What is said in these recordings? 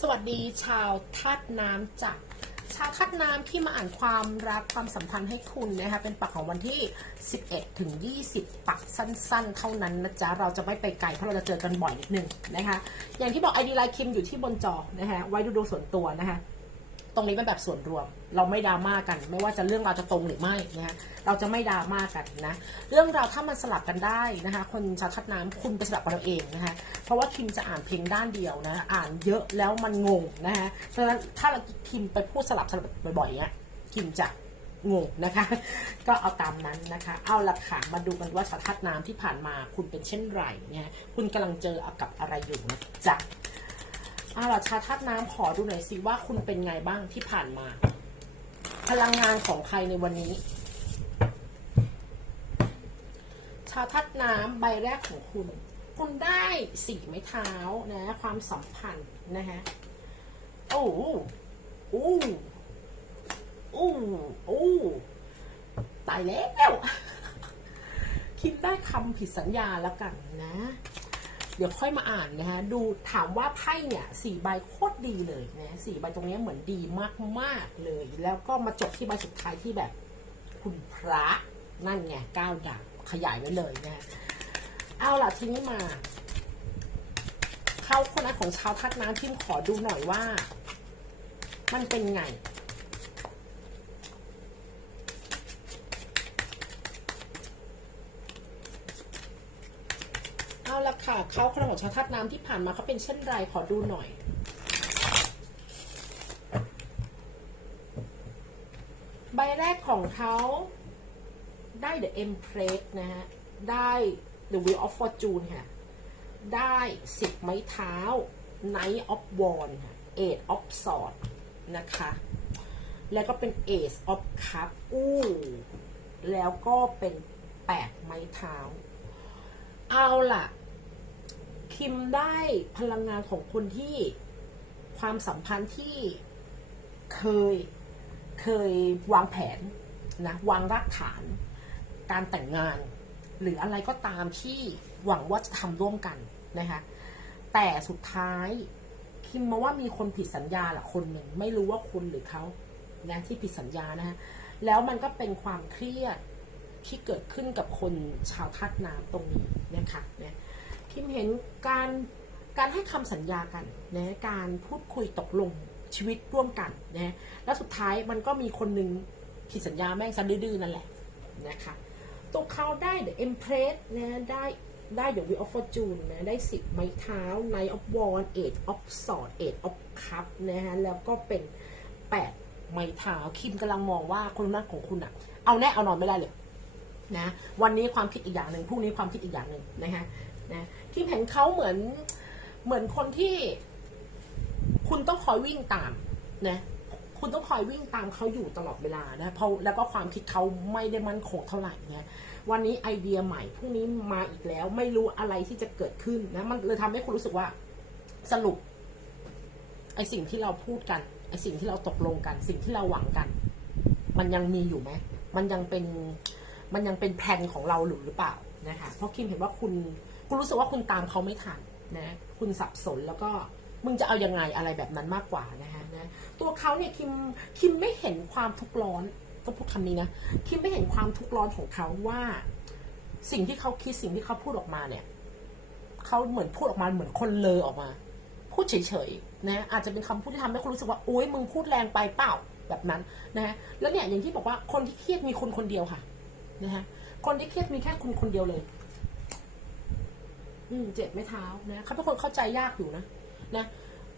สวัสดีชาวธาตุน้ำจากชาวธาตุน้ำที่มาอ่านความรักความสัมพันธ์ให้คุณนะคะเป็นปักของวันที่ 11 ถึง 20 ปักสั้น ๆ เท่านั้นนะจ๊ะ เราจะไม่ไปไกลเพราะเราจะเจอกันบ่อยนิดนึงนะคะ อย่างที่บอกไอดีไลน์คิมอยู่ที่บนจอนะคะไว้ดูดูส่วนตัวนะคะ ตรงนี้เป็นแบบส่วนรวม เราไม่ดราม่ากัน ไม่ว่าจะเรื่องราวจะตรงหรือไม่นะฮะเราจะไม่ดราม่ากันนะเรื่องราวถ้ามันสลับกันได้นะคะ คนชาวทัดน้ำคุณไปสลับกันเราเองนะคะเพราะว่าคิมจะอ่านเพียงด้านเดียวนะอ่านเยอะแล้วมันงงนะคะเพราะฉะนั้นถ้าเราคิมไปพูดสลับสลับบ่อยๆเนี้ยคิมจะงงนะคะ ก็เอาตามนั้นนะคะ เอาละค่ะมาดูกันว่าชาวทัดน้ำที่ผ่านมาคุณเป็นเช่นไรเนี่ยคุณกำลังเจอกับอะไรอยู่นะจ๊ะ อาล่ะชาทัดน้ำขอดูหน่อยสิว่าคุณเป็นไงบ้างที่ผ่านมา พลังงานของใครในวันนี้ ชาทัดน้ำใบแรกของคุณ คุณได้สี่ไม้เท้านะ ความสัมพันธ์นะฮะโอ้โอ้โอ้โอ้ตายแล้ว คิดได้คำผิดสัญญาแล้วกันนะ เดี๋ยวค่อยมาอ่านนะฮะดูถามว่าไพ่เนี่ยสี่ใบโคตรดีเลยนะสี่ใบตรงนี้เหมือนดีมากๆเลย แล้วก็มาจบที่ใบสุดท้ายที่แบบคุณพระนั่นไงเก้าดาบขยายไว้เลยนะเอาล่ะทีนี้มา เข้าคนนั้นของชาวทัดน้ำทิมขอดูหน่อยว่า มันเป็นไง เอาละค่ะเขาคนของชาวทัดน้ำที่ผ่านมาเขาเป็นเช่นไรขอดูหน่อย ใบแรกของเขาได้ The Empress นะฮะ ได้ The Wheel of Fortune ค่ะ ได้10ไม้เท้า Knight of Wands ค่ะ Eight of Swords นะคะ แล้วก็เป็น Ace of Cup อู้แล้วก็เป็น8ไม้เท้า เอาล่ะ คิมได้พลังงานของคนที่ความสัมพันธ์ที่เคยเคยวางแผนนะวางรากฐานการแต่งงาน หรืออะไรก็ตามที่หวังว่าจะทำร่วมกันนะคะแต่สุดท้ายคิมมาว่ามีคนผิดสัญญาแหละคนหนึ่งไม่รู้ว่าคุณหรือเขานะที่ผิดสัญญานะฮะแล้วมันก็เป็นความเครียดที่เกิดขึ้นกับคนชาวทัดน้ำตรงนี้นะคะเนะ คิมเห็นการการให้คำสัญญากันนะการพูดคุยตกลงชีวิตร่วมกันนะแล้วสุดท้ายมันก็มีคนหนึ่งผิดสัญญาแม่งซันดื้อนั่นแหละนะคะตัวเขาได้ The Empress นะได้ได้ The Wheel of Fortune นะได้สิบไม้เท้า Knight of Wands Eight of Swords Eight of Cup นะฮะแล้วก็เป็นแปดไม้เท้าคิมกำลังมองว่าคนนั้นของคุณอะเอาแน่เอานอนไม่ได้เลยนะวันนี้ความคิดอีกอย่างหนึ่งพรุ่งนี้ความคิดอีกอย่างหนึ่งนะฮะ นะที่เห็นเขาเหมือนเหมือนคนที่คุณต้องคอยวิ่งตามนะคุณต้องคอยวิ่งตามเขาอยู่ตลอดเวลานะเพราะแล้วก็ความคิดเขาไม่ได้มั่นคงเท่าไหร่นะวันนี้ไอเดียใหม่พรุ่งนี้มาอีกแล้ว ไม่รู้อะไรที่จะเกิดขึ้นนะมันเลยทำให้คุณรู้สึกว่าสรุปไอสิ่งที่เราพูดกันไอสิ่งที่เราตกลงกัน สิ่งที่เราหวังกัน มันยังมีอยู่ไหมมันยังเป็นมันยังเป็นแผนของเราหรือเปล่านะคะเพราะคิมเห็นว่าคุณ คุณรู้สึกว่าคุณตามเขาไม่ทันนะคุณสับสนแล้วก็มึงจะเอายังไงอะไรแบบนั้นมากกว่านะคะนะตัวเขาเนี่ยคิมคิมไม่เห็นความทุกข์ร้อนต้องพูดคำนี้นะคิมไม่เห็นความทุกข์ร้อนของเขาว่า สิ่งที่เขาคิดสิ่งที่เขาพูดออกมาเนี่ยเขาเหมือนพูดออกมาเหมือนคนเลอออกมา พูดเฉยๆนะอาจจะเป็นคำพูดที่ทำให้คุณรู้สึกว่าโอ๊ยมึงพูดแรงไปเปล่าแบบนั้นนะแล้วเนี่ยอย่างที่บอกว่าคนที่เครียดมีคนคนเดียวค่ะนะฮะคนที่เครียดมีแค่คุณคนเดียวเลย อืมเจ็บไม่เท้านะเขาเป็นคนเข้าใจยากอยู่นะนะ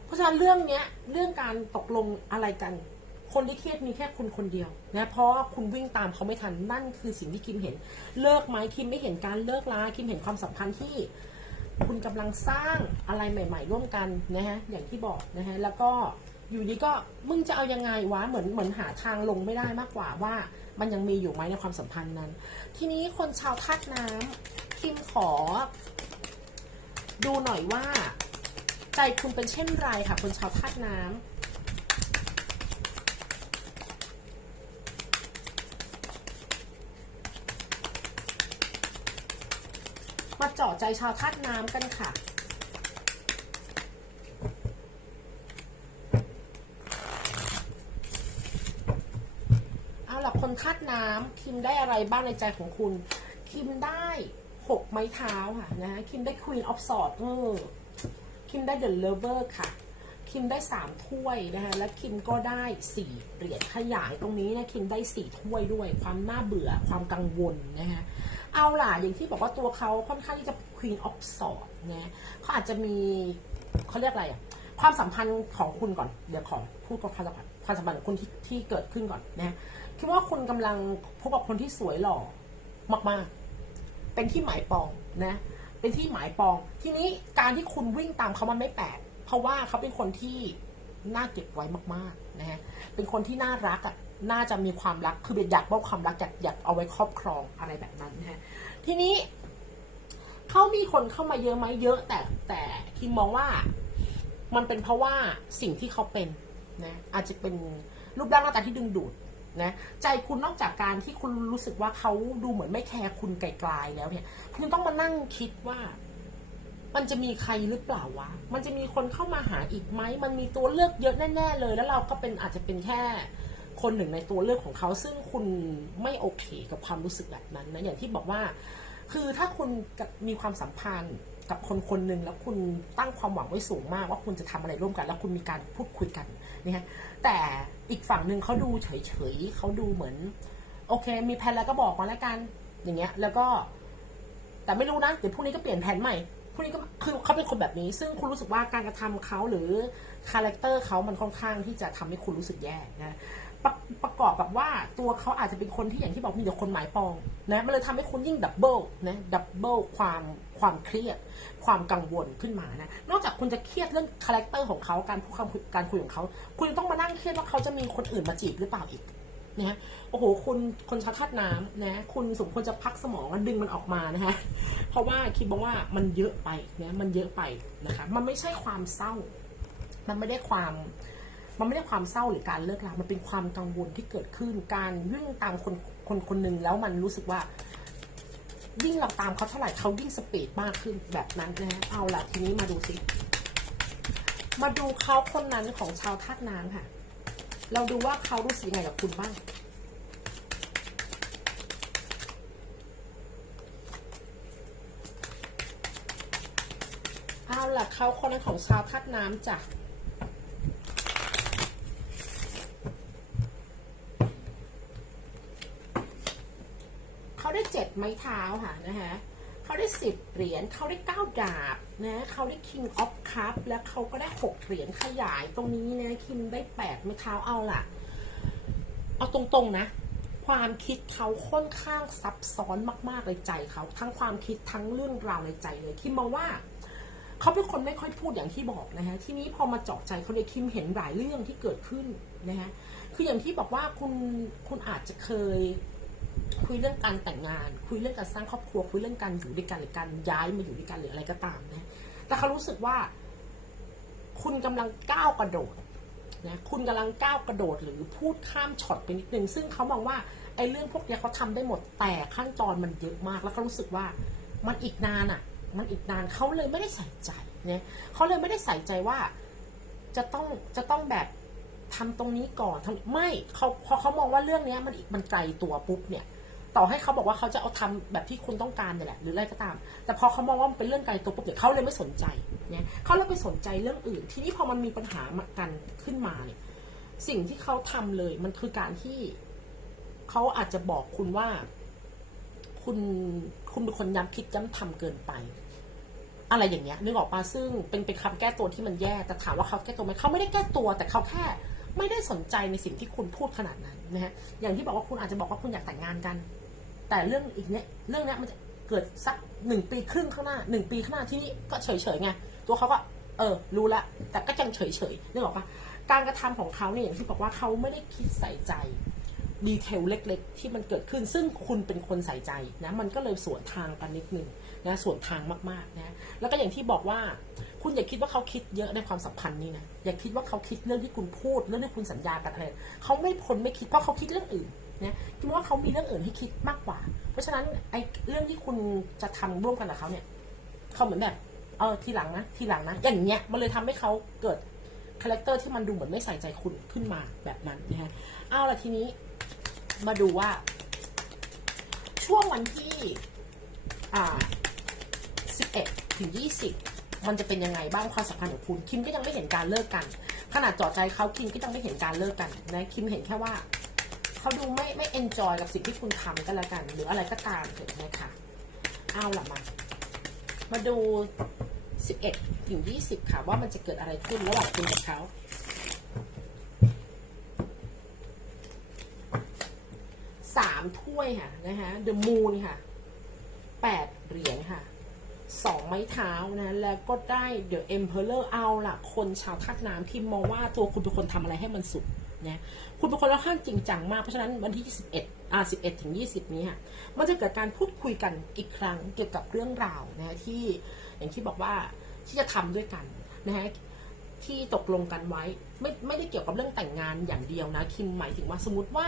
เพราะฉะนั้นเรื่องเนี้ย เรื่องการตกลงอะไรกัน คนที่เครียดมีแค่คุณคนเดียวนะเพราะคุณวิ่งตามเขาไม่ทันนั่นคือสิ่งที่คิมเห็น เลิกไหมคิมไม่เห็นการเลิกลาคิมเห็นความสัมพันธ์ที่คุณกำลังสร้างอะไรใหม่ ๆ ร่วมกันนะฮะอย่างที่บอกนะฮะแล้วก็อยู่ดีก็มึงจะเอายังไงวะเหมือนเหมือนหาทางลงไม่ได้มากกว่าว่า มันยังมีอยู่ไหมในความสัมพันธ์นั้น ทีนี้คนชาวธาตุน้ำคิมขอ ดูหน่อยว่า ใจคุณเป็นเช่นไรค่ะคนชาวธาตุน้ำมาเจาะใจชาวธาตุน้ำกันค่ะ เอาล่ะคนธาตุน้ำทิมได้อะไรบ้างในใจของคุณ ทิมได้ หกไม้เท้าค่ะนะฮะคิมได้ Queen of Swords เอคิมได้ The Lover ค่ะ คิมได้สามถ้วยนะคะและคิมก็ได้สี่เหรียญขยายตรงนี้นะคิมได้สี่ถ้วยด้วยความน่าเบื่อความกังวลนะคะเอาล่ะอย่างที่บอกว่าตัวเขาค่อนข้างที่จะ Queen of Swords นะเขาอาจจะมีเขาเรียกอะไรอะความสัมพันธ์ของคุณก่อน เดี๋ยวขอพูดกับความสัมพันธ์ความสัมพันธ์ของคุณที่ที่เกิดขึ้นก่อนนะคิดว่าคุณกำลังพบกับคนที่สวยหล่อมากๆ เป็นที่หมายปองนะ เป็นที่หมายปอง ทีนี้การที่คุณวิ่งตามเขามันไม่แปลก เพราะว่าเขาเป็นคนที่น่าเก็บไว้มากๆนะฮะ เป็นคนที่น่ารักอะ น่าจะมีความรัก คือเป็นอยากมอบความรักอยากอยากเอาไว้ครอบครองอะไรแบบนั้นนะฮะ ทีนี้เขามีคนเข้ามาเยอะไหมเยอะ แต่แต่คิมมองว่ามันเป็นเพราะว่าสิ่งที่เขาเป็นนะอาจจะเป็นรูปร่างหน้าตาที่ดึงดูด นะใจคุณนอกจากการที่คุณรู้สึกว่าเขาดูเหมือนไม่แคร์คุณไกลๆแล้วเนี่ย คุณต้องมานั่งคิดว่า มันจะมีใครหรือเปล่าวะ มันจะมีคนเข้ามาหาอีกไหมมันมีตัวเลือกเยอะแน่ๆเลย แล้วเราก็เป็นอาจจะเป็นแค่คนหนึ่งในตัวเลือกของเขา ซึ่งคุณไม่โอเคกับความรู้สึกแบบนั้นนะอย่างที่บอกว่า คือถ้าคุณมีความสัมพันธ์ กับคนคนหนึ่งแล้วคุณตั้งความหวังไว้สูงมาก ว่าคุณจะทำอะไรร่วมกัน แล้วคุณมีการพูดคุยกันนะฮะแต่อีกฝั่งหนึ่งเขาดูเฉยๆเขาดูเหมือน โอเค มีแผนแล้วก็บอกมาแล้วกัน อย่างเงี้ย แล้วก็ แต่ไม่รู้นะเดี๋ยวพรุ่งนี้ก็เปลี่ยนแผนใหม่พรุ่งนี้ก็คือเขาเป็นคนแบบนี้ ซึ่งคุณรู้สึกว่าการกระทำเขาหรือคาแรคเตอร์เขามันค่อนข้างที่จะทำให้คุณรู้สึกแย่นะ ประประกอบกับว่าตัวเขาอาจจะเป็นคนที่อย่างที่บอกมีแต่คนหมายปองนะมันเลยทำให้คุณยิ่งดับเบิลนะดับเบิลความความเครียด ความกังวลขึ้นมานะนอกจากคุณจะเครียดเรื่องคาแรคเตอร์ของเขาการพูดคำการคุยของเขาคุณต้องมานั่งเครียดว่าเขาจะมีคนอื่นมาจีบหรือเปล่าอีกนะโอ้โห คุณคนชาวธาตุน้ำนะ คุณสมควรจะพักสมองดึงมันออกมานะคะ เพราะว่าคิดบอกว่ามันเยอะไปนะมันเยอะไปนะคะ มันไม่ใช่ความเศร้า มันไม่ได้ความ มันไม่ได้ความเศร้าหรือการเลิกรามันเป็นความกังวลที่เกิดขึ้น การวิ่งตามคนคนคนหนึ่งแล้วมันรู้สึกว่า ยิ่งเราตามเขาเท่าไหร่เขายิ่งสปีดมากขึ้นแบบนั้นนะเอาล่ะทีนี้มาดูสิ มาดูเขาคนนั้นของชาวธาตุน้ำค่ะ เราดูว่าเขารู้สึกยังไงกับคุณบ้างเอาล่ะเขาคนนั้นของชาวธาตุน้ำจ้ะ เขา ได้เจ็ดไม้เท้าค่ะนะคะเขาได้สิบเหรียญเขาได้เก้าดาบนะเขาได้ King of Cup แล้วเขาก็ได้หกเหรียญขยายตรงนี้นะคิมได้แปดไม้เท้าเอาล่ะ เอาตรงๆนะ ความคิดเขาค่อนข้างซับซ้อนมากๆเลยใจเขาทั้งความคิดทั้งเรื่องราวในใจเลยคิมมองว่าเขาเป็นคนไม่ค่อยพูดอย่างที่บอกนะฮะ ทีนี้พอมาเจาะใจเขาเลยคิมเห็นหลายเรื่องที่เกิดขึ้นนะฮะ คืออย่างที่บอกว่าคุณคุณอาจจะเคย คุยเรื่องการแต่งงาน คุยเรื่องการสร้างครอบครัว คุยเรื่องการอยู่ด้วยกันหรือการย้ายมาอยู่ด้วยกันหรืออะไรก็ตามนะแต่เขารู้สึกว่า คุณกำลังก้าวกระโดดนะคุณกำลังก้าวกระโดดหรือพูดข้ามช็อตไปนิดนึง ซึ่งเขามองว่าไอ้เรื่องพวกนี้เขาทำได้หมดแต่ขั้นตอนมันเยอะมาก แล้วเขารู้สึกว่ามันอีกนานอะ มันอีกนานเขาเลยไม่ได้ใส่ใจเนี่ยเขาเลยไม่ได้ใส่ใจว่าจะต้องจะต้องแบบทำตรงนี้ก่อนไม่เขาพอเขามองว่าเรื่องเนี้ยมันอีกมันไกลตัวปุ๊บเนี่ย ต่อให้เขาบอกว่าเขาจะเอาทำแบบที่คุณต้องการเนี่ยแหละหรืออะไรก็ตาม แต่พอเขามองว่ามันเป็นเรื่องไกลตัวปุ๊บเนี่ยเขาเลยไม่สนใจเนี่ยเขาเลยไปสนใจเรื่องอื่น ทีนี้พอมันมีปัญหากันขึ้นมาเนี่ย สิ่งที่เขาทำเลยมันคือการที่เขาอาจจะบอกคุณว่า คุณคุณเป็นคนย้ำคิดย้ำทำเกินไป อะไรอย่างเงี้ยนึกออกปะซึ่งเป็นเป็นคำแก้ตัวที่มันแย่ แต่ถามว่าเขาแก้ตัวไหมเขาไม่ได้แก้ตัว แต่เขาแค่ไม่ได้สนใจในสิ่งที่คุณพูดขนาดนั้นนะฮะ อย่างที่บอกว่าคุณอาจจะบอกว่าคุณอยากแต่งงานกัน แต่เรื่องอีกเนี้ยเรื่องเนี้ยมันจะเกิดสักหนึ่งปีครึ่งข้างหน้าหนึ่งปีข้างหน้าที่นี่ก็เฉยๆไงตัวเขาก็เออ รู้ละ แต่ก็ยังเฉยๆนึกออกปะการกระทำของเขาเนี่ยอย่างที่บอกว่าเขาไม่ได้คิดใส่ใจดีเทลเล็ก ๆ ที่มันเกิดขึ้นซึ่งคุณเป็นคนใส่ใจนะมันก็เลยสวนทางกันนิดนึงนะสวนทางมากๆนะแล้วก็อย่างที่บอกว่า คุณอย่าคิดว่าเขาคิดเยอะในความสัมพันธ์นี้นะอย่าคิดว่าเขาคิดเรื่องที่คุณพูดเรื่องที่คุณสัญญากันอะไรเขาไม่พ้นไม่คิดเพราะเขาคิดเรื่องอื่น นะคิดว่าเขามีเรื่องอื่นให้คิดมากกว่า เพราะฉะนั้นไอ้เรื่องที่คุณจะทำร่วมกันกับเขาเนี่ยเขาเหมือนแบบเออทีหลังนะทีหลังนะอย่างเงี้ยมันเลยทำให้เขาเกิดคาแรคเตอร์ที่มันดูเหมือนไม่ใส่ใจคุณขึ้นมาแบบนั้นนะฮะเอาละทีนี้มาดูว่า ช่วงวันที่อ่า11ถึง20 มันจะเป็นยังไงบ้างความสัมพันธ์ของคุณ คิมก็ยังไม่เห็นการเลิกกัน ขนาดจอดใจเขาคิมก็ยังไม่เห็นการเลิกกันนะคิมเห็นแค่ว่า เขาดูไม่ไม่เอนจอยกับสิ่งที่คุณทำกันละกัน หรืออะไรก็ตามเถอะนะคะเอาล่ะมา มาดู 11 ถึง 20 ค่ะ ว่ามันจะเกิดอะไรขึ้นระหว่างคุณกับเขาสามถ้วยค่ะนะคะ The Moon ค่ะแปดเหรียญค่ะสองไม้เท้านะแล้วก็ได้ The Emperor เอาล่ะ คนชาวธาตุน้ำที่มองว่าตัวคุณเป็นคนทำอะไรให้มันสุด นะคุณเป็นคนละขั้นจริงจังมาก เพราะฉะนั้นวันที่11อ่า11 ถึง 20 นี้ค่ะมันจะเกิดการพูดคุยกันอีกครั้งเกี่ยวกับเรื่องราวนะที่อย่างที่บอกว่าที่จะทำด้วยกันนะฮะที่ตกลงกันไว้ไม่ไม่ได้เกี่ยวกับเรื่องแต่งงานอย่างเดียวนะคิมหมายถึงว่าสมมติว่า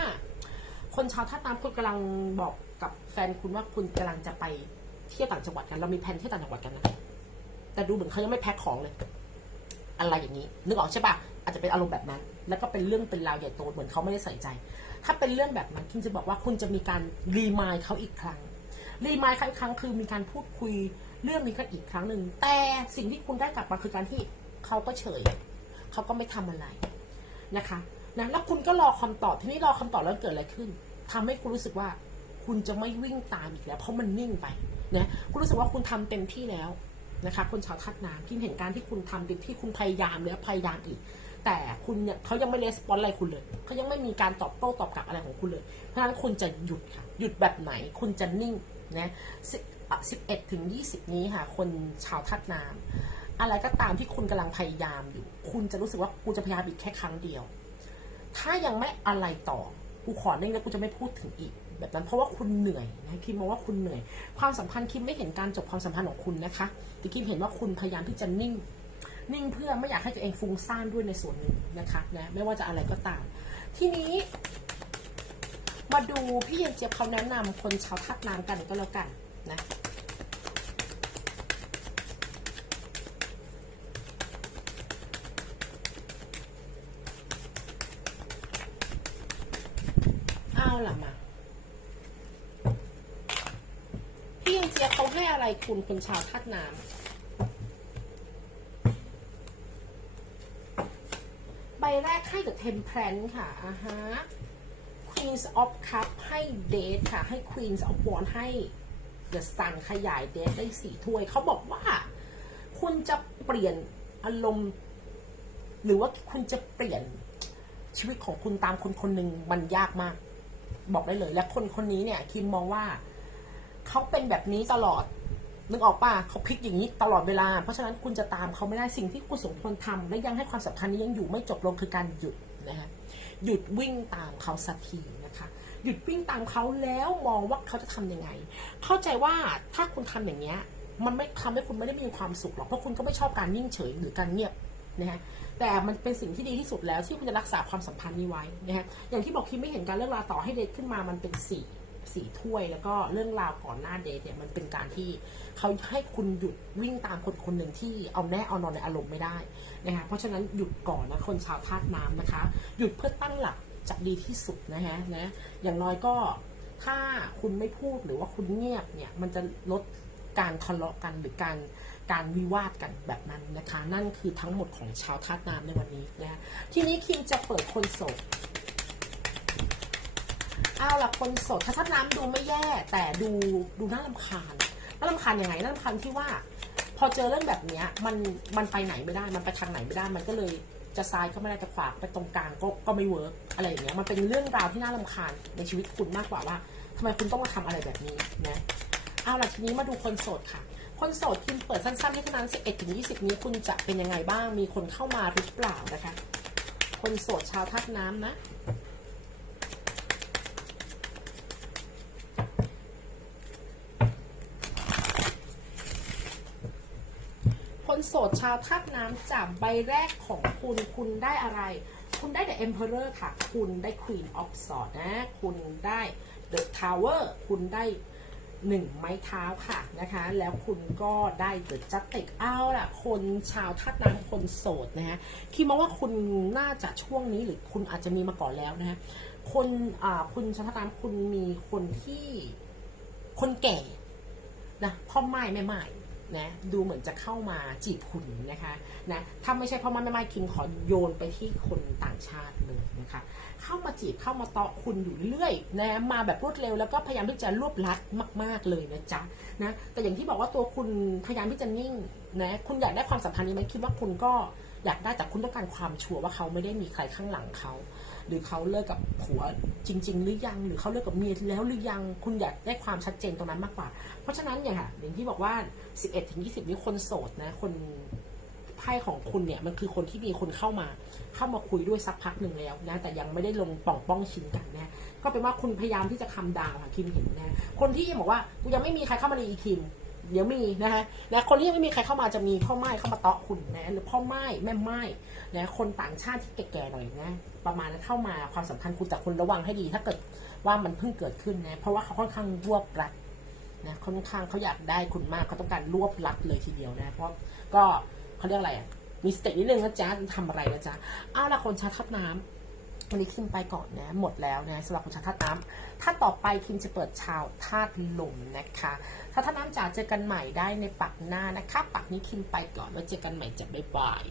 คนชาวท่าตุน้ำคุณกำลังบอกกับแฟนคุณว่าคุณกำลังจะไปเที่ยวต่างจังหวัดกันเรามีแผนเที่ยวต่างจังหวัดกันนะแต่ดูเหมือนเขายังไม่แพ็คของเลย อะไรอย่างนี้ นึกออกใช่ปะอาจจะเป็นอารมณ์แบบนั้น แล้วก็เป็นเรื่องเป็นราวใหญ่โตเหมือนเขาไม่ได้ใส่ใจ ถ้าเป็นเรื่องแบบนั้นคิมจะบอกว่าคุณจะมีการรีมายเขาอีกครั้งรีมายเขาอีกครั้งคือมีการพูดคุยเรื่องนี้กันอีกครั้งหนึ่งแต่สิ่งที่คุณได้กลับมาคือการที่เขาก็เฉยเขาก็ไม่ทำอะไรนะคะนะแล้วคุณก็รอคำตอบทีนี้รอคำตอบแล้วเกิดอะไรขึ้นทำให้คุณรู้สึกว่าคุณจะไม่วิ่งตามอีกแล้ว เพราะมันนิ่งไปนะคุณรู้สึกว่าคุณทำเต็มที่แล้วนะคะคนชาวทัดน้ำที่เห็นการที่คุณทำเต็มที่คุณพยายามแล้วพยายามอีก แต่คุณเนี่ยเขายังไม่レスปอนอะไรคุณเลยเขายังไม่มีการตอบโต้ตอบกลับอะไรของคุณเลย เพราะฉะนั้นคุณจะหยุดค่ะ หยุดแบบไหนคุณจะนิ่งนะสิบเอ็ดถึงยี่สิบนี้ค่ะ คนชาวทัดน้ำอะไรก็ตามที่คุณกำลังพยายามอยู่ คุณจะรู้สึกว่าคุณจะพยายามอีกแค่ครั้งเดียว ถ้ายังไม่อะไรต่อกูขอเน่งแล้วกูจะไม่พูดถึงอีกแบบนั้นเพราะว่าคุณเหนื่อยนะคิมมองว่าคุณเหนื่อย ความสัมพันธ์คิมไม่เห็นการจบความสัมพันธ์ของคุณนะคะแต่คิมเห็นว่าคุณพยายามที่จะนิ่ง นิ่งเพื่อไม่อยากให้ตัวเองฟุ้งซ่านด้วยในส่วนนึ่งนะคะนะไม่ว่าจะอะไรก็ตาม ทีนี้ มาดูพี่เย็นเจี๊ยบเขาแนะนำคนชาวทัดน้ำกันก็แล้วกันนะเอาล่ะมาพี่เย็นเจี๊ยบเขาให้อะไรคุณคนชาวทัดน้ำ ให้กับ Temperance ค่ะอ่าฮะ Queens of Cup ให้เดทค่ะ ให้ Queens of Wand ให้ The Sun ขยายเดทได้สี่ถ้วย เขาบอกว่า คุณจะเปลี่ยนอารมณ์ หรือว่าคุณจะเปลี่ยนชีวิตของคุณตามคนคนหนึ่งมันยากมาก บอกได้เลย และคนคนนี้เนี่ย คิมมองว่า เขาเป็นแบบนี้ตลอด นึกออกป่ะเขาพลิกอย่างนี้ตลอดเวลา เพราะฉะนั้นคุณจะตามเขาไม่ได้สิ่งที่คุณสมควรทำและยังให้ความสัมพันธ์นี้ยังอยู่ไม่จบลงคือการหยุดนะฮะหยุดวิ่งตามเขาสักทีนะคะหยุดวิ่งตามเขาแล้วมองว่าเขาจะทำยังไง เข้าใจว่าถ้าคุณทำอย่างเงี้ยมันไม่ทำให้คุณไม่ได้มีความสุขหรอกเพราะคุณก็ไม่ชอบการนิ่งเฉยหรือการเงียบนะฮะแต่มันเป็นสิ่งที่ดีที่สุดแล้วที่คุณจะรักษาความสัมพันธ์นี้ไว้นะฮะอย่างที่บอกคิมไม่เห็นการเลิกลาต่อให้เดทขึ้นมามันเป็นสี่ สี่ถ้วย แล้วก็เรื่องราวก่อนหน้าเดทเนี่ยมันเป็นการที่เขาให้คุณหยุดวิ่งตามคนคนหนึ่งที่เอาแน่เอานอนในอารมณ์ไม่ได้นะคะเพราะฉะนั้นหยุดก่อนนะคนชาวธาตุน้ำนะคะ หยุดเพื่อตั้งหลักจะดีที่สุดนะฮะนะอย่างน้อยก็ถ้าคุณไม่พูดหรือว่าคุณเงียบเนี่ยมันจะลดการทะเลาะกันหรือการการวิวาทกันแบบนั้นนะคะ นั่นคือทั้งหมดของชาวธาตุน้ำในวันนี้นะทีนี้คิมจะเปิดคนโสด เอาล่ะคนโสดถ้าทัดน้ำดูไม่แย่ แต่ดูดูน่ารำคาญน่ารำคาญยังไงน่ารำคาญที่ว่า พอเจอเรื่องแบบเนี้ยมันมันไปไหนไม่ได้ มันไปทางไหนไม่ได้ มันก็เลยจะซ้ายก็ไม่ได้จะขวาไปตรงกลางก็ก็ไม่เวิร์กอะไรอย่างเงี้ยมันเป็นเรื่องราวที่น่ารำคาญในชีวิตคุณมากกว่าว่าทำไมคุณต้องมาทำอะไรแบบนี้นะเอาล่ะทีนี้มาดูคนโสดค่ะ คนโสดคิมเปิดสั้นๆให้เท่านั้น11ถึง20 นี้คุณจะเป็นยังไงบ้างมีคนเข้ามาหรือเปล่านะคะ คนโสดชาวทัดน้ำนะ คนโส ดชาวธาตุน้ำจากใบแรกของคุณ คุณได้อะไร คุณได้ The Emperor ค่ะ คุณได้ Queen of Swords นะ คุณได้ The Tower คุณได้หนึ่งไม้เท้าค่ะนะคะ แล้วคุณก็ได้เกิดจัตติกเอาล่ะ คนชาวธาตุน้ำคนโสดนะฮะคิดมาว่าคุณน่าจะช่วงนี้หรือคุณอาจจะมีมาก่อนแล้วนะฮะคนอ่าคุณชาวธาตุน้ำคุณมีคนที่คนแก่นะพ่อไม้แม่ไม้ นะดูเหมือนจะเข้ามาจีบคุณนะคะนะถ้าไม่ใช่พ่อไม้แม่ไม้คิมขอโยนไปที่คนต่างชาติเลยนะคะเข้ามาจีบเข้ามาเตาะคุณอยู่เรื่อยๆนะมาแบบรวดเร็วแล้วก็พยายามที่จะรวบลัดมาก ๆเลยนะจ๊ะนะแต่อย่างที่บอกว่าตัวคุณพยายามที่จะนิ่งนะคุณอยากได้ความสัมพันธ์นี้ไหมคิดว่าคุณก็อยากได้แต่คุณต้องการความชัวร์ว่าเขาไม่ได้มีใครข้างหลังเขา หรือเขาเลิกกับผัวจริง ๆ หรือยังหรือเขาเลิกกับเมียแล้วหรือยังคุณอยากได้ความชัดเจนตรงนั้นมากกว่า เพราะฉะนั้นอย่างค่ะอย่างที่บอกว่า 11ถึง20นี้คนโสดนะ คนไพ่ของคุณเนี่ยมันคือคนที่มีคนเข้ามา เข้ามาคุยด้วยสักพักหนึ่งแล้วนะแต่ยังไม่ได้ลงป่องป้องชิงกันนะก็เป็นว่าคุณพยายามที่จะคำดาวค่ะคิมเห็นนะคนที่ยังบอกว่ากูยังไม่มีใครเข้ามาในอีคิม เดี๋ยวมีนะคะนะคนที่ยังไม่มีใครเข้ามาจะมีพ่อไม้เข้ามาเตาะคุณนะหรือพ่อไม้แม่ไม้นะคนต่างชาติที่แก่ๆหน่อยนะประมาณนั้นเข้ามาความสัมพันธ์คุณแต่คุณระวังให้ดี ถ้าเกิดว่ามันเพิ่งเกิดขึ้นนะเพราะว่าเขาค่อนข้างรวบรัดนะค่อนข้างเขาอยากได้คุณมากเขาต้องการรวบรัดเลยทีเดียวนะ เพราะก็เขาเรียกอะไรอะมีสเต็นิดนึงนะจ๊ะทำอะไรนะจ๊ะเอาละคนชาทับน้ำ วันนี้คิมไปก่อนนะหมดแล้วนะสำหรับคนชาวธาตุน้ำถ้าต่อไปคิมจะเปิดชาวธาตุลมนะคะถ้าธาตุน้ำจ๋าเจอกันใหม่ได้ในปักหน้านะคะ ปักนี้คิมไปก่อนแล้วเจอกันใหม่จะบ๊ายบาย